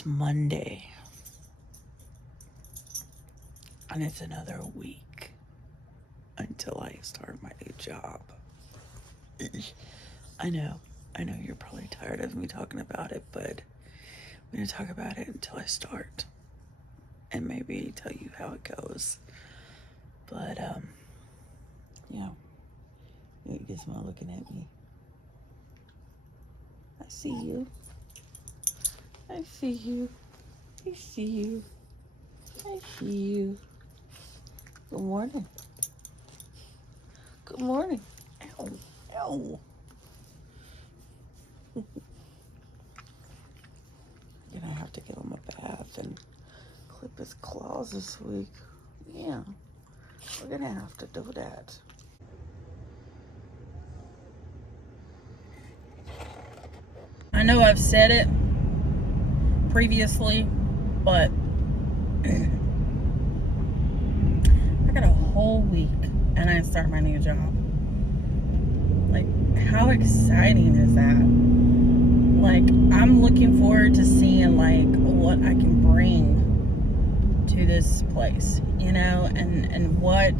It's Monday. And it's another week until I start my new job. I know you're probably tired of me talking about it, but I'm going to talk about it until I start. And maybe tell you how it goes. But, yeah. You get someone looking at me. I see you. I see you. I see you. I see you. Good morning. Good morning. Ow. Ow. Gonna have to give him a bath and clip his claws this week. Yeah. We're gonna have to do that. I know I've said it previously, but I got a whole week and I start my new job. Like, how exciting is that? Like, I'm looking forward to seeing, like, what I can bring to this place, you know, and what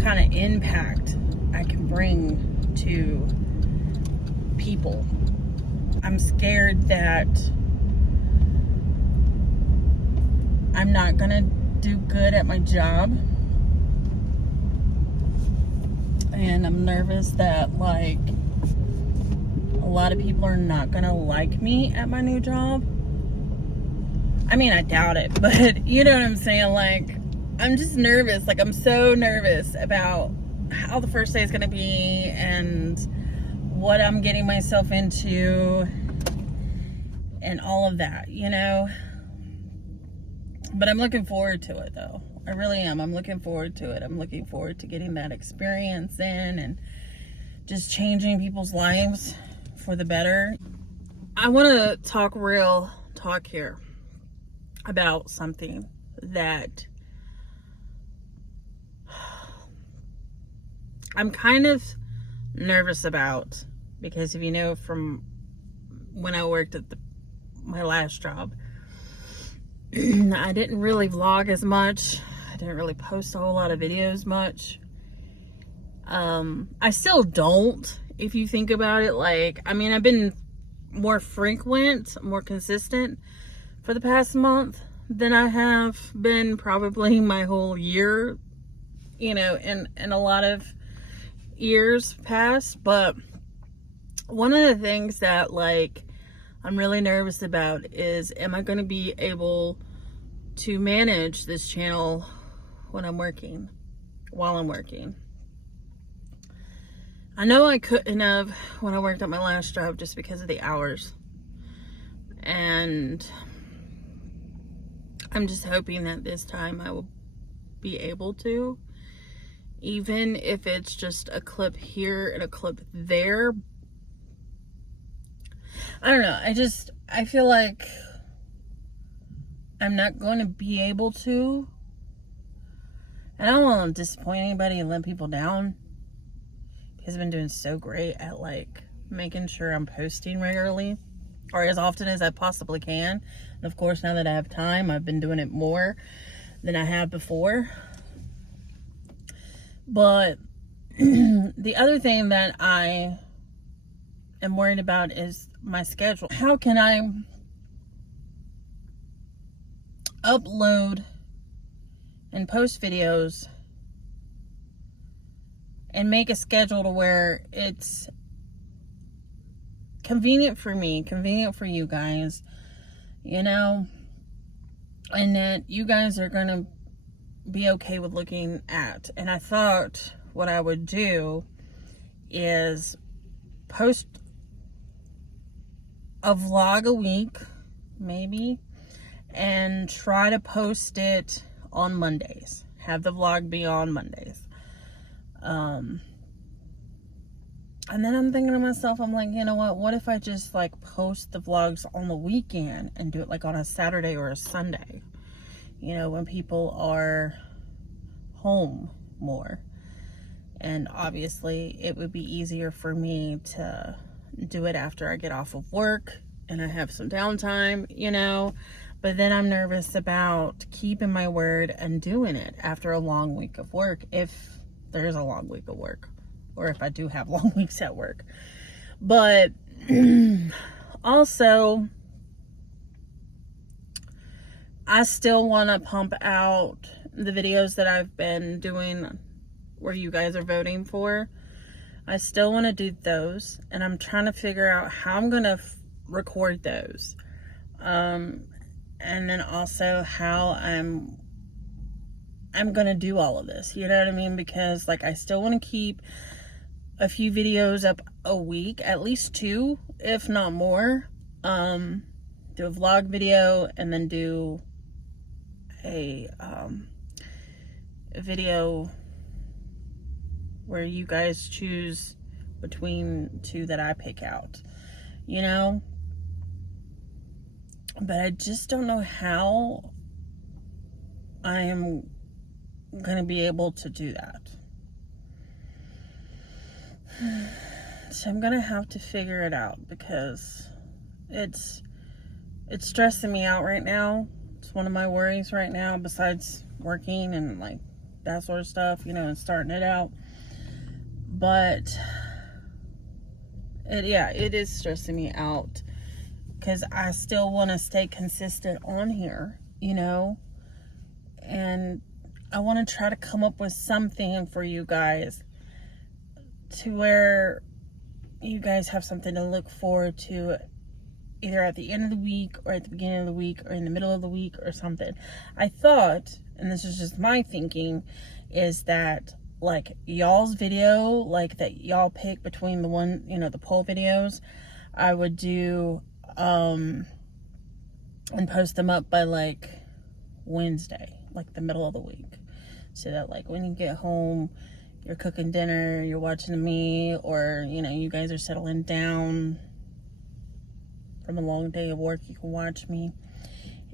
kind of impact I can bring to people. I'm scared that I'm not gonna do good at my job. And I'm nervous that, like, a lot of people are not gonna like me at my new job. I mean, I doubt it, but you know what I'm saying? Like, I'm just nervous. Like, I'm so nervous about how the first day is gonna be and what I'm getting myself into and all of that, you know? But I'm looking forward to it, though. I really am. I'm looking forward to it. I'm looking forward to getting that experience in and just changing people's lives for the better. I want to talk real talk here about something that I'm kind of nervous about, because if you know from when I worked at my last job, I didn't really vlog as much. I didn't really post a whole lot of videos much. I still don't, if you think about it. Like, I mean, I've been more frequent, more consistent for the past month than I have been probably my whole year, you know, in a lot of years past. But one of the things that, like, I'm really nervous about is, am I going to be able to manage this channel when I'm working, while I'm working? I know I couldn't have when I worked at my last job just because of the hours. And I'm just hoping that this time I will be able to, even if it's just a clip here and a clip there. I don't know. I feel like I'm not going to be able to. And I don't want to disappoint anybody and let people down, because I've been doing so great at, like, making sure I'm posting regularly, or as often as I possibly can. And of course, now that I have time, I've been doing it more than I have before. But the other thing that I am worried about is my schedule. How can I upload and post videos and make a schedule to where it's convenient for me, convenient for you guys, you know, and that you guys are going to be okay with looking at? And I thought what I would do is post a vlog a week, maybe, and try to post it on Mondays. Have the vlog be on Mondays. And then I'm thinking to myself, I'm like, you know what if I just, like, post the vlogs on the weekend and do it, like, on a Saturday or a Sunday, you know, when people are home more. And obviously it would be easier for me to do it after I get off of work, and I have some downtime, you know, but then I'm nervous about keeping my word and doing it after a long week of work, if there's a long week of work, or if I do have long weeks at work. But also, I still want to pump out the videos that I've been doing where you guys are voting for. I still want to do those, and I'm trying to figure out how I'm going to record those. And then also how I'm going to do all of this, you know what I mean? Because like I still want to keep a few videos up a week, at least 2, if not more. Do a vlog video, and then do a video where you guys choose between 2 that I pick out, you know? But I just don't know how I am going to be able to do that. So I'm going to have to figure it out, because it's stressing me out right now. It's one of my worries right now, besides working and like that sort of stuff, you know, and starting it out. But it is stressing me out, because I still want to stay consistent on here, you know, and I want to try to come up with something for you guys to where you guys have something to look forward to, either at the end of the week or at the beginning of the week or in the middle of the week or something. I thought, and this is just my thinking, is that like y'all's video, like that y'all pick between the one, you know, the poll videos, I would do and post them up by like Wednesday, like the middle of the week, so that like when you get home, you're cooking dinner, you're watching me, or you know, you guys are settling down from a long day of work, you can watch me.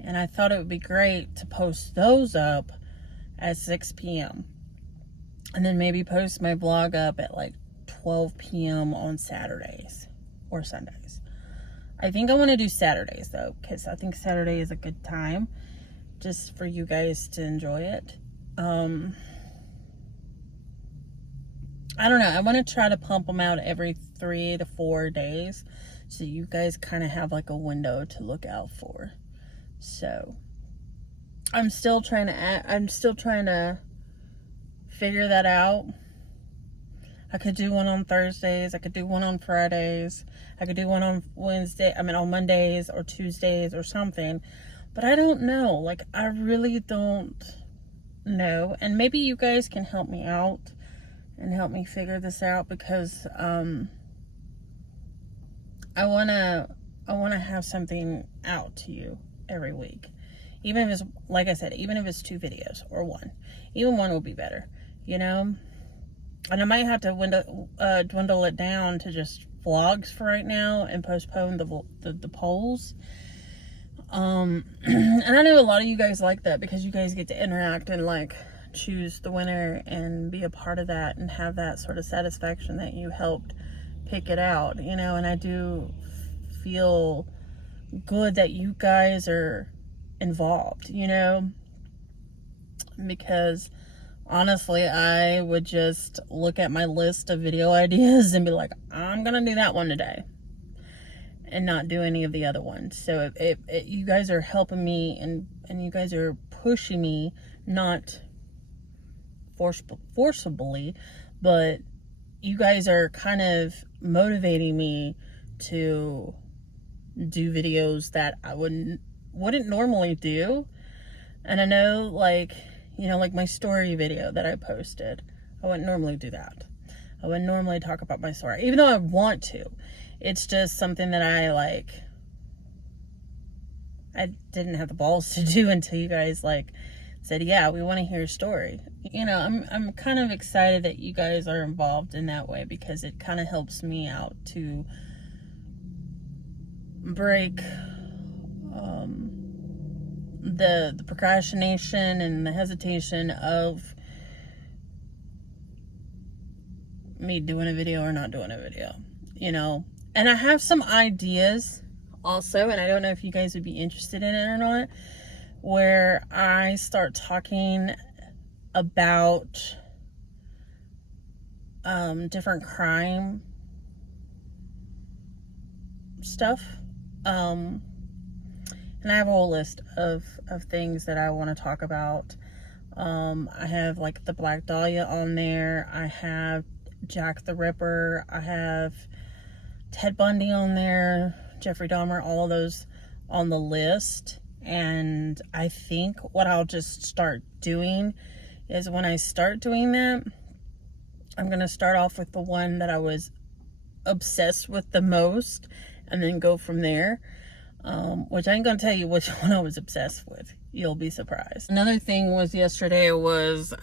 And I thought it would be great to post those up at 6 p.m. and then maybe post my vlog up at like 12 p.m. on Saturdays or Sundays. I think I want to do Saturdays though, because I think Saturday is a good time just for you guys to enjoy it. I don't know. I want to try to pump them out every 3 to 4 days, so you guys kind of have like a window to look out for. So I'm still trying to figure that out. I could do one on Thursdays, I could do one on Fridays, I could do one on on Mondays or Tuesdays or something. But I don't know. Like, I really don't know. And maybe you guys can help me out and help me figure this out, because I wanna have something out to you every week. Even if it's, like I said, even if it's 2 videos or 1. Even 1 would be better, you know? And I might have to dwindle it down to just vlogs for right now and postpone the polls. And I know a lot of you guys like that, because you guys get to interact and like choose the winner and be a part of that and have that sort of satisfaction that you helped pick it out, you know. And I do feel good that you guys are involved, you know, because honestly, I would just look at my list of video ideas and be like, I'm gonna do that one today, and not do any of the other ones. So you guys are helping me, and you guys are pushing me, not forcibly, but you guys are kind of motivating me to do videos that I wouldn't normally do. And I know, like, you know, like my story video that I posted, I wouldn't normally do that. I wouldn't normally talk about my story, even though I want to. It's just something that I didn't have the balls to do until you guys like said, yeah, we want to hear your story. You know, I'm kind of excited that you guys are involved in that way, because it kind of helps me out to break the procrastination and the hesitation of me doing a video or not doing a video, you know. And I have some ideas also, and I don't know if you guys would be interested in it or not, where I start talking about different crime stuff. And I have a whole list of things that I want to talk about. I have like the Black Dahlia on there. I have Jack the Ripper. I have Ted Bundy on there, Jeffrey Dahmer, all of those on the list. And I think what I'll just start doing is when I start doing that, I'm going to start off with the one that I was obsessed with the most and then go from there. Which I ain't going to tell you which one I was obsessed with. You'll be surprised. Another thing was yesterday was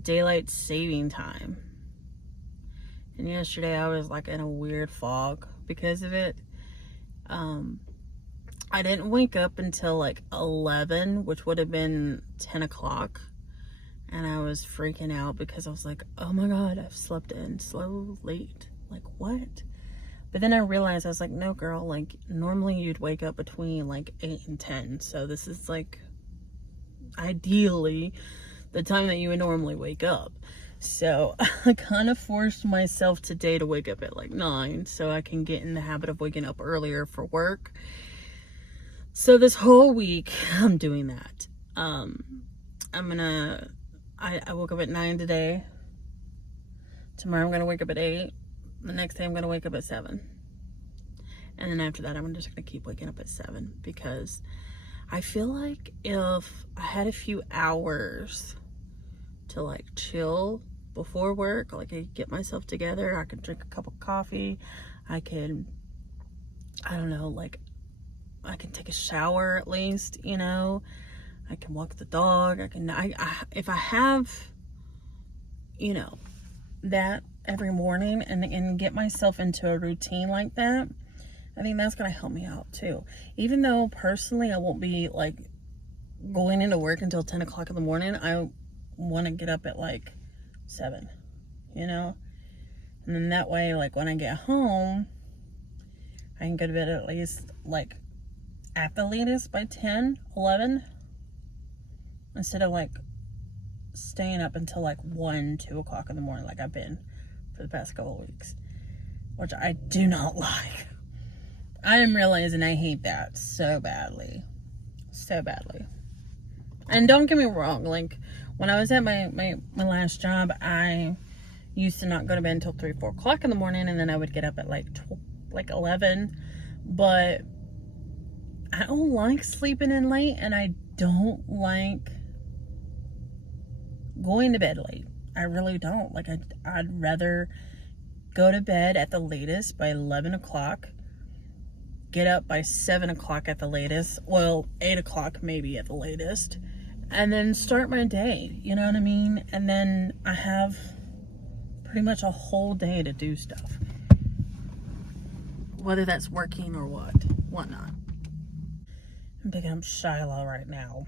daylight saving time. And yesterday I was like in a weird fog because of it. I didn't wake up until like 11, which would have been 10 o'clock. And I was freaking out because I was like, oh my God, I've slept in so late. Like, what? But then I realized, I was like, no, girl, like, normally you'd wake up between like 8 and 10. So this is like, ideally, the time that you would normally wake up. So I kind of forced myself today to wake up at like 9 so I can get in the habit of waking up earlier for work. So this whole week, I'm doing that. I woke up at 9 today. Tomorrow I'm going to wake up at 8. The next day I'm going to wake up at 7. And then after that, I'm just going to keep waking up at 7 because I feel like if I had a few hours to like chill before work, like I could get myself together, I could drink a cup of coffee, I could, I don't know, like I can take a shower at least, you know, I can walk the dog, if I have, you know, that every morning and get myself into a routine like that, I think that's going to help me out too. Even though personally I won't be like going into work until 10 o'clock in the morning, I want to get up at like 7, you know, and then that way, like when I get home, I can go to bed at least like at the latest by 10, 11, instead of like staying up until like 1, 2 o'clock in the morning like I've been for the past couple of weeks, which I do not like. I am realizing I hate that so badly. And don't get me wrong, like when I was at my last job, I used to not go to bed until 3, 4 o'clock in the morning, and then I would get up at like 11. But I don't like sleeping in late, and I don't like going to bed late. I really don't. Like I'd rather go to bed at the latest by 11 o'clock, get up by 7 o'clock at the latest, well, 8 o'clock maybe at the latest, and then start my day, you know what I mean? And then I have pretty much a whole day to do stuff, whether that's working or whatnot. I'm picking up Shiloh right now,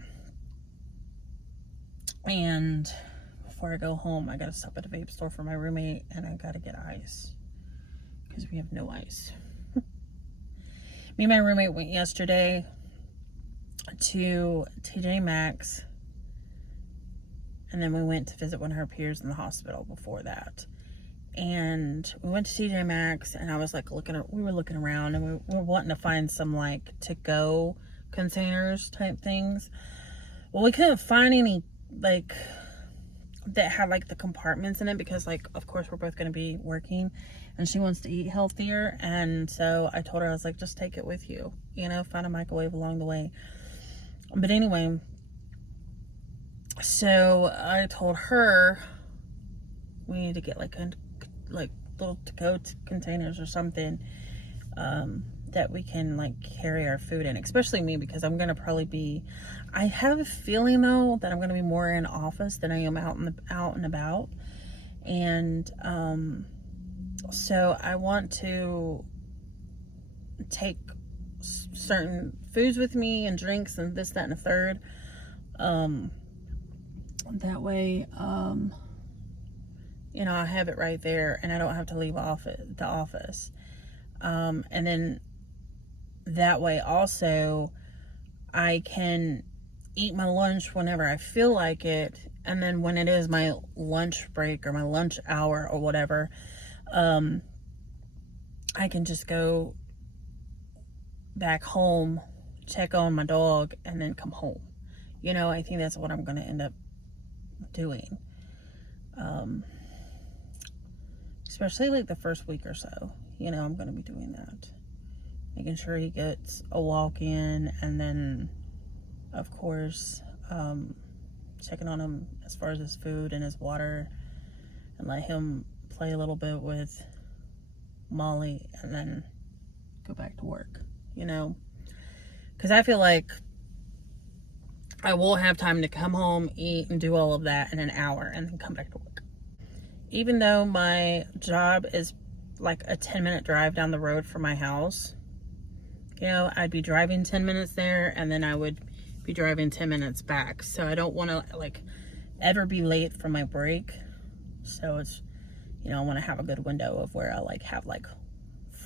and before I go home, I gotta stop at a vape store for my roommate, and I gotta get ice because we have no ice. Me and my roommate went yesterday to TJ Maxx, and then we went to visit one of her peers in the hospital before that. And we went to TJ Maxx, and I was like we were looking around, and we were wanting to find some like to-go containers type things. Well, we couldn't find any like that had like the compartments in it because like of course we're both going to be working, and she wants to eat healthier, and so I told her, I was like, just take it with you, you know, find a microwave along the way. But anyway, so I told her we need to get like little to-go containers or something that we can like carry our food in, especially me, because I'm gonna probably be, I have a feeling though that I'm gonna be more in office than I am out and about, and so I want to take certain foods with me and drinks and this, that, and a third, that way you know, I have it right there and I don't have to leave the office. And then that way also I can eat my lunch whenever I feel like it. And then when it is my lunch break or my lunch hour or whatever, I can just go back home, check on my dog, and then come home. You know, I think that's what I'm going to end up doing. Especially like the first week or so, you know, I'm going to be doing that. Making sure he gets a walk in, and then, of course, checking on him as far as his food and his water, and let him play a little bit with Molly, and then go back to work, you know, because I feel like I will have time to come home, eat, and do all of that in an hour, and then come back to work. Even though my job is like a 10-minute drive down the road from my house, you know, I'd be driving 10 minutes there, and then I would be driving 10 minutes back. So I don't want to like ever be late for my break. So it's, you know, I want to have a good window of where I like have like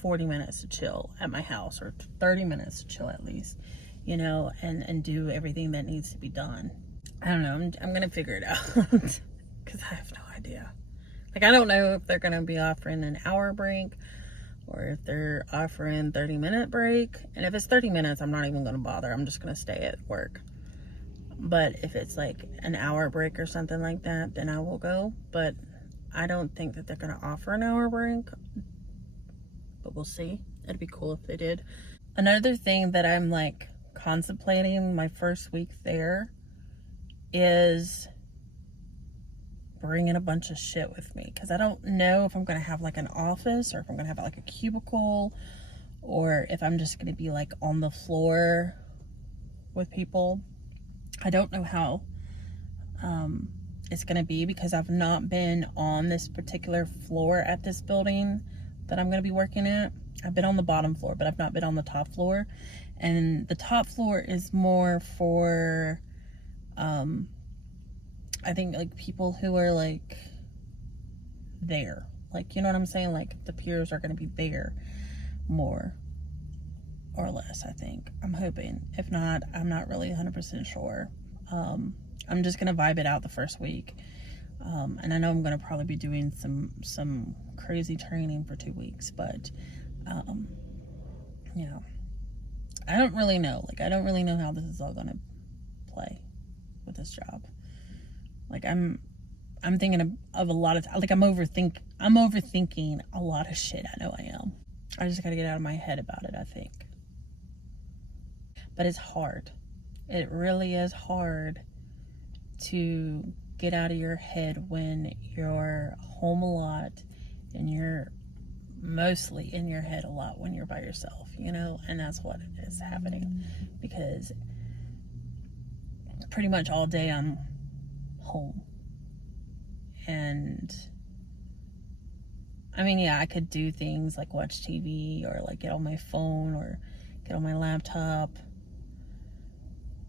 40 minutes to chill at my house, or 30 minutes to chill at least, you know, and do everything that needs to be done. I don't know. I'm going to figure it out because I have no idea. Like, I don't know if they're going to be offering an hour break or if they're offering 30-minute break. And if it's 30 minutes, I'm not even going to bother. I'm just going to stay at work. But if it's like an hour break or something like that, then I will go. But I don't think that they're going to offer an hour break. But we'll see. It'd be cool if they did. Another thing that I'm like contemplating my first week there is bringing a bunch of shit with me, because I don't know if I'm going to have like an office, or if I'm going to have like a cubicle, or if I'm just going to be like on the floor with people. I don't know how it's going to be, because I've not been on this particular floor at this building that I'm going to be working at. I've been on the bottom floor, but I've not been on the top floor. And the top floor is more for I think like people who are like there, like, you know what I'm saying? Like the peers are going to be there more or less, I think. I'm hoping. If not, I'm not really 100% sure. I'm just going to vibe it out the first week. And I know I'm going to probably be doing some crazy training for 2 weeks, but, you know, I don't really know. Like, I don't really know how this is all going to play with this job. Like, I'm thinking of a lot of, like, I'm overthinking a lot of shit. I know I am. I just got to get out of my head about it, I think. But it's hard. It really is hard to get out of your head when you're home a lot and you're mostly in your head a lot when you're by yourself, you know? And that's what is happening, because pretty much all day I'm home. And I mean, yeah, I could do things like watch TV, or like get on my phone, or get on my laptop,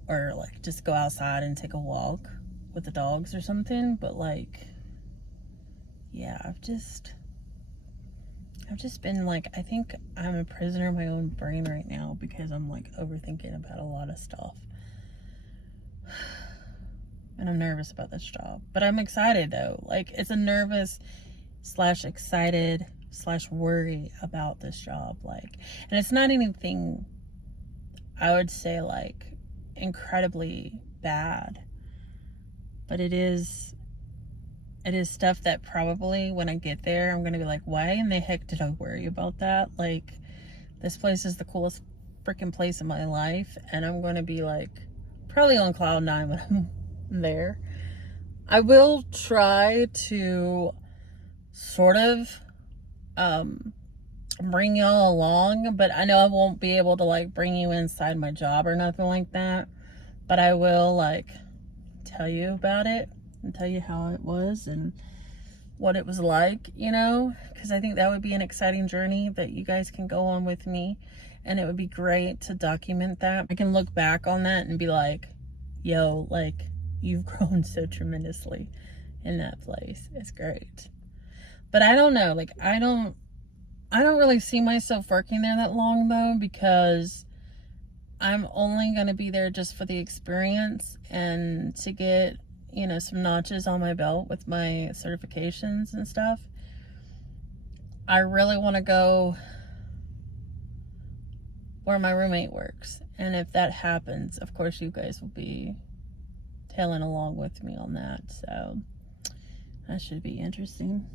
or like just go outside and take a walk with the dogs or something. But like, yeah, I've just been like, I think I'm a prisoner of my own brain right now, because I'm like overthinking about a lot of stuff. And I'm nervous about this job. But I'm excited though. Like, it's a nervous / excited / worry about this job. Like, and it's not anything I would say like incredibly bad. But it is stuff that probably when I get there, I'm going to be like, why in the heck did I worry about that? Like, this place is the coolest freaking place in my life. And I'm going to be like, probably on cloud 9 when I'm there. I will try to sort of bring y'all along, but I know I won't be able to like bring you inside my job or nothing like that. But I will like tell you about it and tell you how it was and what it was like, you know, because I think that would be an exciting journey that you guys can go on with me, and it would be great to document that. I can look back on that and be like, yo, like, you've grown so tremendously in that place. It's great. But I don't know, like, I don't I don't really see myself working there that long though, because I'm only going to be there just for the experience and to get, you know, some notches on my belt with my certifications and stuff. I really want to go where my roommate works. And if that happens, of course, you guys will be tailing along with me on that. So that should be interesting.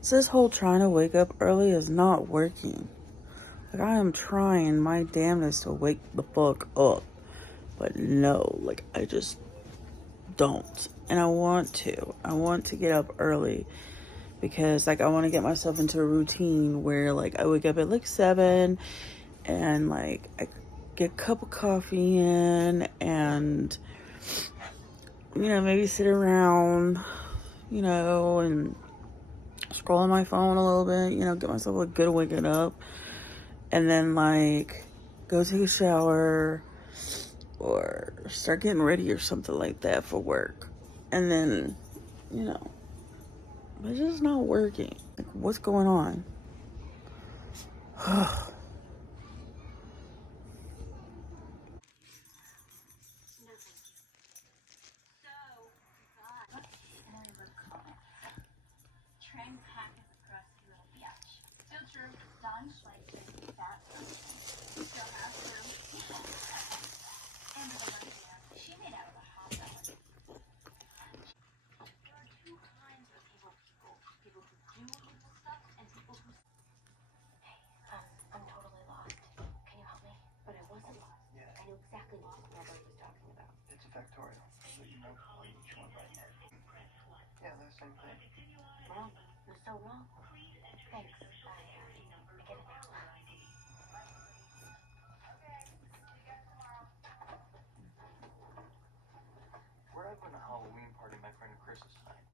So this whole trying to wake up early is not working. Like, I am trying my damnedest to wake the fuck up. But no, like, I just don't. And I want to. I want to get up early. Because, like, I want to get myself into a routine where, like, I wake up at, like, 7. And, like, I get a cup of coffee in. And, you know, maybe sit around, you know, and scroll on my phone a little bit, you know, get myself a good waking up, and then like go take a shower or start getting ready or something like that for work. And then, you know, it's just not working. Like, what's going on? I'm totally lost. Can you help me? But I wasn't lost. Yeah. I knew exactly what Robert was talking about. It's a factorial, so you know which one right now. Yeah, the same thing. Wrong. You're so wrong.